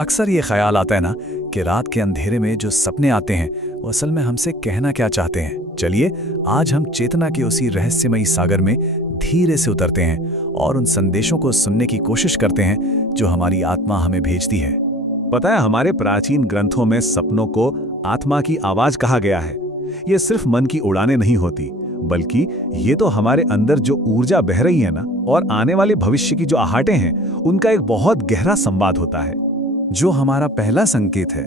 अक्सर ये ख्याल आता है ना कि रात के अंधेरे में जो सपने आते हैं वो असल में हमसे कहना क्या चाहते हैं। चलिए आज हम चेतना के उसी रहस्यमयी सागर में धीरे से उतरते हैं और उन संदेशों को सुनने की कोशिश करते हैं जो हमारी आत्मा हमें भेजती है। पता है, हमारे प्राचीन ग्रंथों में सपनों को आत्मा की आवाज कहा गया है। ये सिर्फ मन की उड़ानें नहीं होती, बल्कि ये तो हमारे अंदर जो ऊर्जा बह रही है ना, और आने वाले भविष्य की जो आहटें हैं, उनका एक बहुत गहरा संवाद होता है। जो हमारा पहला संकेत है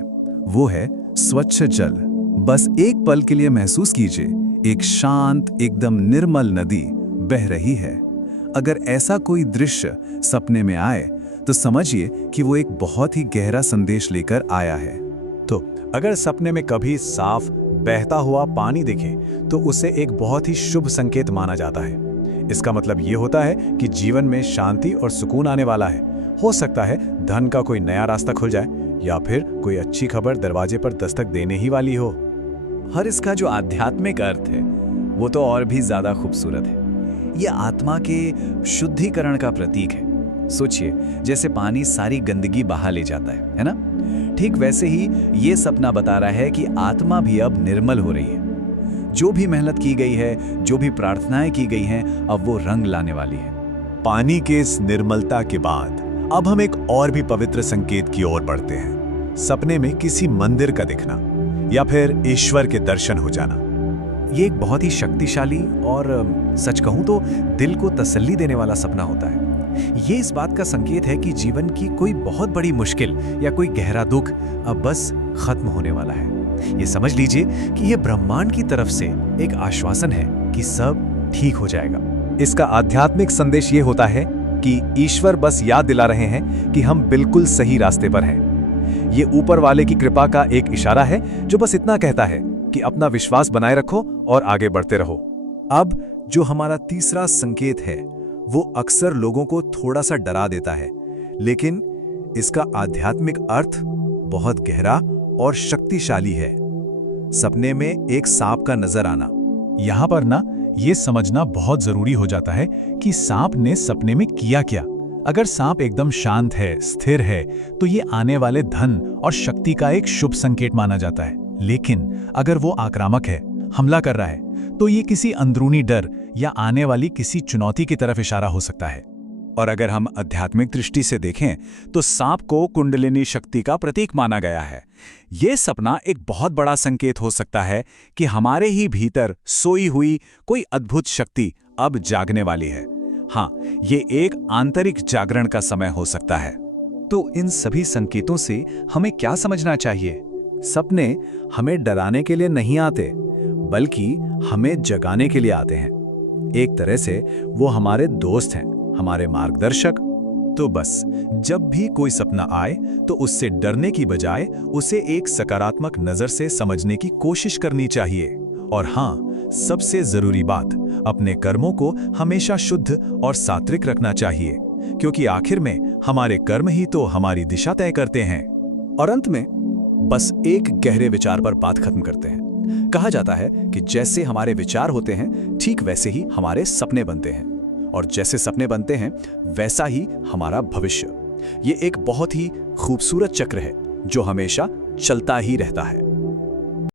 वो है स्वच्छ जल। बस एक पल के लिए महसूस कीजिए, एक शांत एकदम निर्मल नदी बह रही है। अगर ऐसा कोई दृश्य सपने में आए तो समझिए कि वो एक बहुत ही गहरा संदेश लेकर आया है। तो अगर सपने में कभी साफ बहता हुआ पानी दिखे तो उसे एक बहुत ही शुभ संकेत माना जाता है। इसका मतलब ये होता है कि जीवन में शांति और सुकून आने वाला है। हो सकता है धन का कोई नया रास्ता खुल जाए, या फिर कोई अच्छी खबर दरवाजे पर दस्तक देने ही वाली हो। हर इसका जो आध्यात्मिक अर्थ है वो तो और भी ज्यादा खूबसूरत है। ये आत्मा के शुद्धिकरण का प्रतीक है। सोचिए, जैसे पानी सारी गंदगी बहा ले जाता है ना? ठीक वैसे ही ये सपना बता रहा है कि आत्मा भी अब निर्मल हो रही है। जो भी मेहनत की गई है, जो भी प्रार्थनाएं की गई हैं, अब वो रंग लाने वाली है। पानी के इस निर्मलता के बाद अब हम एक और भी पवित्र संकेत की ओर बढ़ते हैं। सपने में किसी मंदिर का दिखना या फिर ईश्वर के दर्शन हो जाना। ये एक बहुत ही शक्तिशाली और सच कहूं तो दिल को तसल्ली देने वाला सपना होता है। ये इस बात का संकेत है कि जीवन की कोई बहुत बड़ी मुश्किल या कोई गहरा दुख अब बस खत्म होने वाला है। ये समझ लीजिए कि ये ब्रह्मांड की तरफ से एक आश्वासन है कि सब ठीक हो जाएगा। इसका आध्यात्मिक संदेश ये होता है कि ईश्वर बस याद दिला रहे हैं कि हम बिल्कुल सही रास्ते पर हैं। ये ऊपर वाले की कृपा का एक इशारा है जो बस इतना कहता है कि अपना विश्वास बनाए रखो और आगे बढ़ते रहो। अब जो हमारा तीसरा संकेत है वो अक्सर लोगों को थोड़ा सा डरा देता है, लेकिन इसका आध्यात्मिक अर्थ बहुत गहरा और शक्तिशाली है। सपने में एक सांप का नजर आना। यहां पर ना ये समझना बहुत जरूरी हो जाता है कि सांप ने सपने में किया क्या। अगर सांप एकदम शांत है, स्थिर है, तो ये आने वाले धन और शक्ति का एक शुभ संकेत माना जाता है। लेकिन अगर वो आक्रामक है, हमला कर रहा है, तो ये किसी अंदरूनी डर या आने वाली किसी चुनौती की तरफ इशारा हो सकता है। और अगर हम आध्यात्मिक दृष्टि से देखें तो सांप को कुंडलिनी शक्ति का प्रतीक माना गया है। ये सपना एक बहुत बड़ा संकेत हो सकता है कि हमारे ही भीतर सोई हुई कोई अद्भुत शक्ति अब जागने वाली है। हाँ, ये एक आंतरिक जागरण का समय हो सकता है। तो इन सभी संकेतों से हमें क्या समझना चाहिए? सपने हमें डराने के लिए नहीं आते, बल्कि हमें जगाने के लिए आते हैं। एक तरह से वो हमारे दोस्त हैं, हमारे मार्गदर्शक। तो बस जब भी कोई सपना आए तो उससे डरने की बजाय उसे एक सकारात्मक नजर से समझने की कोशिश करनी चाहिए। और हाँ, सबसे जरूरी बात, अपने कर्मों को हमेशा शुद्ध और सात्विक रखना चाहिए, क्योंकि आखिर में हमारे कर्म ही तो हमारी दिशा तय करते हैं। और अंत में बस एक गहरे विचार पर बात खत्म करते हैं। कहा जाता है कि जैसे हमारे विचार होते हैं, ठीक वैसे ही हमारे सपने बनते हैं, और जैसे सपने बनते हैं वैसा ही हमारा भविष्य। ये एक बहुत ही खूबसूरत चक्र है जो हमेशा चलता ही रहता है।